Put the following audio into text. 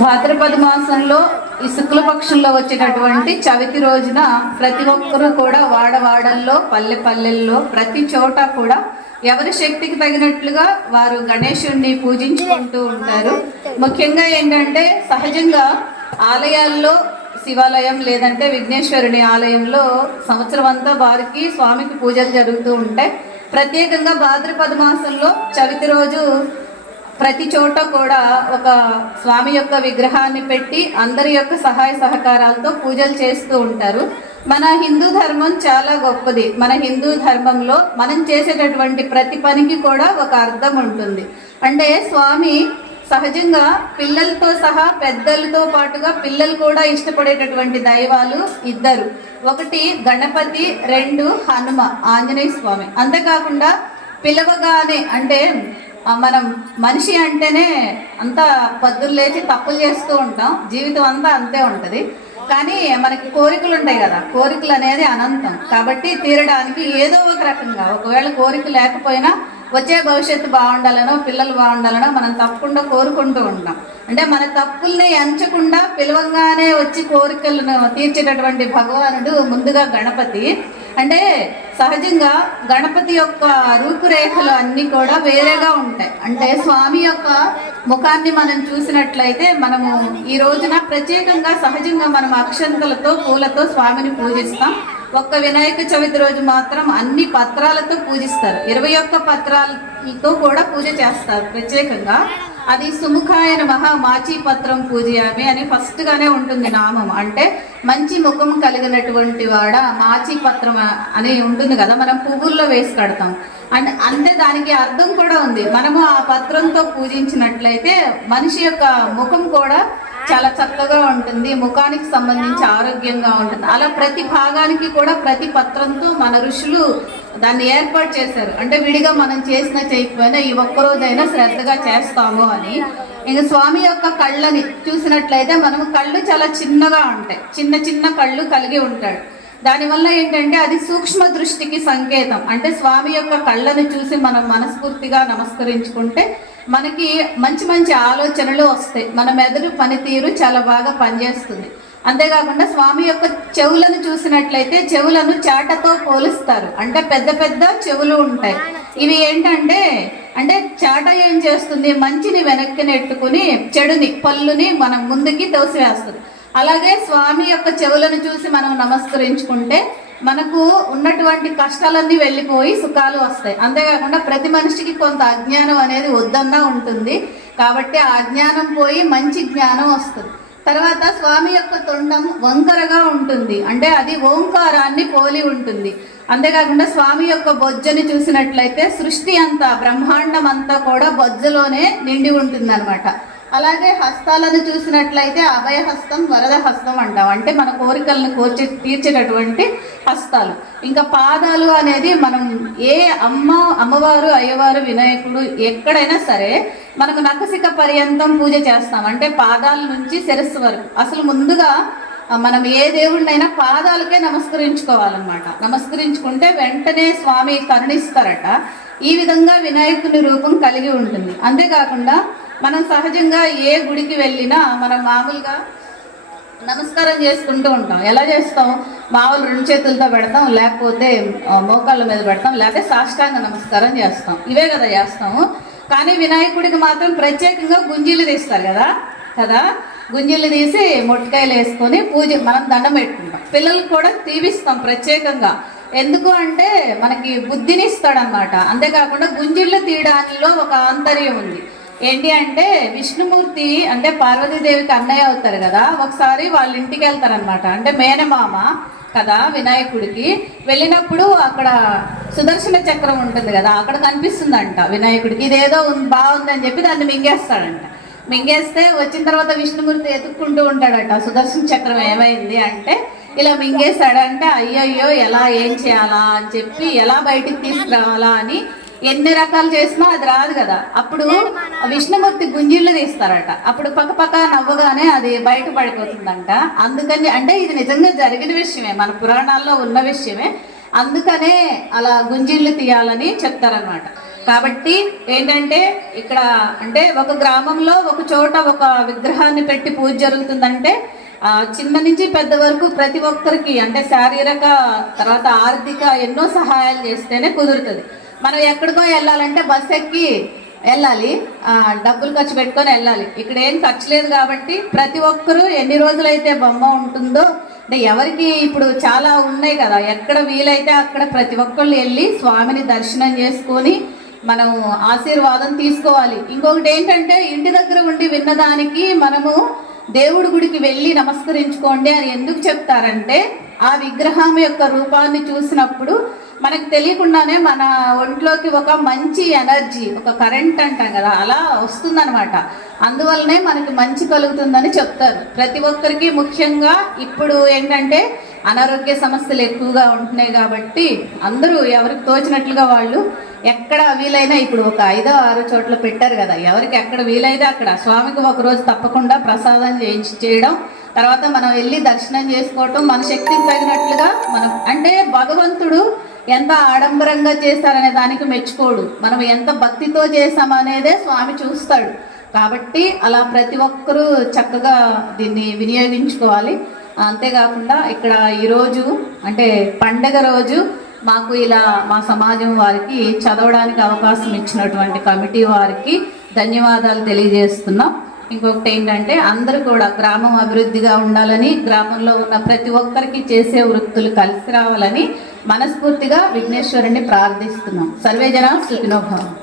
భాద్రపద మాసంలో ఈ శుక్లపక్షంలో వచ్చినటువంటి చవితి రోజున ప్రతి ఒక్కరూ కూడా వాడవాడల్లో పల్లె పల్లెల్లో ప్రతి చోట కూడా ఎవరి శక్తికి తగినట్లుగా వారు గణేశుణ్ణి పూజించుకుంటూ ఉంటారు. ముఖ్యంగా ఏంటంటే సహజంగా ఆలయాల్లో శివాలయం లేదంటే విఘ్నేశ్వరుని ఆలయంలో సంవత్సరం అంతా వారికి స్వామికి పూజలు జరుగుతూ ఉంటాయి. ప్రత్యేకంగా భాద్రపద మాసంలో చవితి రోజు ప్రతి చోట కూడా ఒక స్వామి యొక్క విగ్రహాన్ని పెట్టి అందరి యొక్క సహాయ సహకారాలతో పూజలు చేస్తూ ఉంటారు. మన హిందూ ధర్మం చాలా గొప్పది. మన హిందూ ధర్మంలో మనం చేసేటటువంటి ప్రతి పనికి కూడా ఒక అర్థం ఉంటుంది. అంటే స్వామి సహజంగా పిల్లలతో సహా పెద్దలతో పాటుగా పిల్లలు కూడా ఇష్టపడేటటువంటి దైవాలు ఇద్దరు. ఒకటి గణపతి రెండు హనుమ ఆంజనేయ స్వామి. అంతేకాకుండా పిలవగానే అంటే మనం మనిషి అంటేనే అంతా పద్దులు లేచి తప్పులు చేస్తూ ఉంటాం. జీవితం అంతా అంతే ఉంటుంది. కానీ మనకి కోరికలు ఉంటాయి కదా. కోరికలు అనేది అనంతం. కాబట్టి తీరడానికి ఏదో ఒక రకంగా ఒకవేళ కోరిక లేకపోయినా వచ్చే భవిష్యత్తు బాగుండాలనో పిల్లలు బాగుండాలనో మనం తప్పకుండా కోరుకుంటూ ఉంటాం. అంటే మన తప్పుల్ని ఎంచకుండా పిలవంగానే వచ్చి కోరికలను తీర్చేటటువంటి భగవానుడు ముందుగా గణపతి. అంటే సహజంగా గణపతి యొక్క రూపురేఖలు అన్నీ కూడా వేరేగా ఉంటాయి. అంటే స్వామి యొక్క ముఖాన్ని మనం చూసినట్లయితే మనము ఈ రోజున ప్రత్యేకంగా సహజంగా మనం అక్షంతలతో పూలతో స్వామిని పూజిస్తాం. ఒక్క వినాయక చవితి రోజు మాత్రం అన్ని పత్రాలతో పూజిస్తారు. ఇరవై ఒక్క పత్రాలు పత్రాలతో కూడా పూజ చేస్తారు ప్రత్యేకంగా. అది సుముఖాయన మహా మాచి పత్రం పూజయామి అని ఫస్ట్గానే ఉంటుంది నామం. అంటే మంచి ముఖం కలిగినటువంటి వాడ మాచి పత్రం అని ఉంటుంది కదా మనం పువ్వుల్లో వేసి కడతాం. అంటే అంతే దానికి అర్థం కూడా ఉంది. మనము ఆ పత్రంతో పూజించినట్లయితే మనిషి యొక్క ముఖం కూడా చాలా చక్కగా ఉంటుంది. ముఖానికి సంబంధించి ఆరోగ్యంగా ఉంటుంది. అలా ప్రతి భాగానికి కూడా ప్రతి పత్రంతో మన ఋషులు దాన్ని ఏర్పాటు చేశారు. అంటే విడిగా మనం చేసిన చేయకపోయినా ఈ ఒక్కరోజైనా శ్రద్ధగా చేస్తాము అని. ఇంకా స్వామి యొక్క కళ్ళని చూసినట్లయితే మనం కళ్ళు చాలా చిన్నగా ఉంటాయి. చిన్న చిన్న కళ్ళు కలిగి ఉంటాడు. దానివల్ల ఏంటంటే అది సూక్ష్మ దృష్టికి సంకేతం. అంటే స్వామి యొక్క కళ్ళను చూసి మనం మనస్ఫూర్తిగా నమస్కరించుకుంటే మనకి మంచి మంచి ఆలోచనలు వస్తాయి. మన మెదడు పనితీరు చాలా బాగా పనిచేస్తుంది. అంతేకాకుండా స్వామి యొక్క చెవులను చూసినట్లయితే చెవులను చాటతో పోలుస్తారు. అంటే పెద్ద పెద్ద చెవులు ఉంటాయి. ఇవి ఏంటంటే అంటే చాట ఏం చేస్తుంది? మంచిని వెనక్కి నెట్టుకుని చెడుని పళ్ళుని మనం ముందుకి తోసివేస్తుంది. అలాగే స్వామి యొక్క చెవులను చూసి మనం నమస్కరించుకుంటే మనకు ఉన్నటువంటి కష్టాలన్నీ వెళ్ళిపోయి సుఖాలు వస్తాయి. అంతేకాకుండా ప్రతి మనిషికి కొంత అజ్ఞానం అనేది వద్దన్నా ఉంటుంది. కాబట్టి ఆ అజ్ఞానం పోయి మంచి జ్ఞానం వస్తుంది. తర్వాత స్వామి యొక్క తొండం వంకరగా ఉంటుంది. అంటే అది ఓంకారాన్ని పోలి ఉంటుంది. అంతేకాకుండా స్వామి యొక్క బొజ్జని చూసినట్లయితే సృష్టి అంతా బ్రహ్మాండం అంతా కూడా బొజ్జలోనే నిండి ఉంటుంది అలాగే హస్తాలను చూసినట్లయితే అభయహస్తం వరద హస్తం అంటాం. అంటే మన కోరికలను కోర్చి తీర్చేటటువంటి హస్తాలు. ఇంకా పాదాలు అనేది మనం ఏ అమ్మ అమ్మవారు అయ్యవారు వినాయకుడు ఎక్కడైనా సరే మనకు నకసిక పర్యంతం పూజ చేస్తాం. అంటే పాదాల నుంచి శిరస్సు వరకు. అసలు ముందుగా మనం ఏ దేవుడినైనా పాదాలకే నమస్కరించుకోవాలన్నమాట. నమస్కరించుకుంటే వెంటనే స్వామి కరుణిస్తారట. ఈ విధంగా వినాయకుని రూపం కలిగి ఉంటుంది. అంతేకాకుండా మనం సహజంగా ఏ గుడికి వెళ్ళినా మనం మామూలుగా నమస్కారం చేసుకుంటూ ఉంటాం. ఎలా చేస్తాం? మామూలు రెండు చేతులతో పెడతాం లేకపోతే మోకాళ్ళ మీద పెడతాం లేకపోతే సాష్టాంగ నమస్కారం చేస్తాం. ఇవే కదా చేస్తాము. కానీ వినాయకుడికి మాత్రం ప్రత్యేకంగా గుంజీలు తీస్తారు కదా? కదా? గుంజీలు తీసి మొట్టకాయలు వేసుకొని పూజ మనం దండం పెట్టుకుంటాం. పిల్లలకు కూడా తీవిస్తాం ప్రత్యేకంగా. ఎందుకు అంటే మనకి బుద్ధిని ఇస్తాడనమాట అంతేకాకుండా గుంజిళ్ళు తీయడానిలో ఒక ఆంతర్యం ఉంది. ఏంటి అంటే విష్ణుమూర్తి అంటే పార్వతీదేవికి అన్నయ్య అవుతారు కదా ఒకసారి వాళ్ళ ఇంటికి వెళ్తారనమాట అంటే మేనమామ కదా వినాయకుడికి. వెళ్ళినప్పుడు అక్కడ సుదర్శన చక్రం ఉంటుంది కదా అక్కడ కనిపిస్తుందంట వినాయకుడికి. ఇదేదో బాగుందని చెప్పి దాన్ని మింగేస్తాడంట. మింగేస్తే వచ్చిన తర్వాత విష్ణుమూర్తి ఎత్తుక్కుంటూ ఉంటాడట సుదర్శన చక్రం ఏమైంది అంటే ఇలా మింగేశాడంటే అయ్యయ్యో ఎలా ఏం చేయాలా అని చెప్పి ఎలా బయటికి తీసుకురావాలా అని ఎన్ని రకాలు చేసినా అది రాదు కదా. అప్పుడు విష్ణుమూర్తి గుంజిళ్ళు తీస్తారట. అప్పుడు పక్క పక్క నవ్వగానే అది బయట పడిపోతుందంట. అందుకని అంటే ఇది నిజంగా జరిగిన విషయమే. మన పురాణాల్లో ఉన్న విషయమే. అందుకనే అలా గుంజిళ్ళు తీయాలని చెప్తారనమాట కాబట్టి ఏంటంటే ఇక్కడ అంటే ఒక గ్రామంలో ఒక చోట ఒక విగ్రహాన్ని పెట్టి పూజ జరుగుతుందంటే చిన్న నుంచి పెద్ద వరకు ప్రతి ఒక్కరికి అంటే శారీరక తర్వాత ఆర్థిక ఎన్నో సహాయాలు చేస్తేనే కుదురుతుంది. మనం ఎక్కడికో వెళ్ళాలంటే బస్ ఎక్కి వెళ్ళాలి. డబ్బులు ఖర్చు పెట్టుకొని వెళ్ళాలి. ఇక్కడ ఏం ఖర్చు లేదు కాబట్టి ప్రతి ఒక్కరూ ఎన్ని రోజులైతే బొమ్మ ఉంటుందో అంటే ఎవరికి ఇప్పుడు చాలా ఉన్నాయి కదా ఎక్కడ వీలైతే అక్కడ ప్రతి ఒక్కళ్ళు వెళ్ళి స్వామిని దర్శనం చేసుకొని మనం ఆశీర్వాదం తీసుకోవాలి. ఇంకొకటి ఏంటంటే ఇంటి దగ్గర ఉండి విన్నదానికి మనము దేవుడి గుడికి వెళ్ళి నమస్కరించుకోండి అని ఎందుకు చెప్తారంటే ఆ విగ్రహం యొక్క రూపాన్ని చూసినప్పుడు మనకు తెలియకుండానే మన ఒంట్లోకి ఒక మంచి ఎనర్జీ ఒక కరెంట్ అంటాం కదా అలా వస్తుందనమాట అందువల్లనే మనకి మంచి కలుగుతుందని చెప్తారు. ప్రతి ఒక్కరికి ముఖ్యంగా ఇప్పుడు ఏంటంటే అనారోగ్య సమస్యలు ఎక్కువగా ఉంటున్నాయి కాబట్టి అందరూ ఎవరికి తోచినట్లుగా వాళ్ళు ఎక్కడ వీలైనా ఇప్పుడు ఒక ఐదో ఆరో చోట్ల పెట్టారు కదా ఎవరికి ఎక్కడ వీలైతే అక్కడ స్వామికి ఒక రోజు తప్పకుండా ప్రసాదం చేయించి చేయడం తర్వాత మనం వెళ్ళి దర్శనం చేసుకోవటం మన శక్తికి తగినట్లుగా మనం అంటే భగవంతుడు ఎంత ఆడంబరంగా చేశారనే దానికి మెచ్చుకోడు. మనం ఎంత భక్తితో చేసామనేదే స్వామి చూస్తాడు. కాబట్టి అలా ప్రతి ఒక్కరూ చక్కగా దీన్ని వినియోగించుకోవాలి. అంతేకాకుండా ఇక్కడ ఈరోజు అంటే పండగ రోజు మాకు ఇలా మా సమాజం వారికి చదవడానికి అవకాశం ఇచ్చినటువంటి కమిటీ వారికి ధన్యవాదాలు తెలియజేస్తున్నాం. ఇంకొకటి ఏంటంటే అందరూ కూడా గ్రామం అభివృద్ధిగా ఉండాలని గ్రామంలో ఉన్న ప్రతి ఒక్కరికి చేసే వృత్తులు కలిసి రావాలని మనస్ఫూర్తిగా విఘ్నేశ్వరుని ప్రార్థిస్తున్నాం. సర్వేజన సుఖినోభావం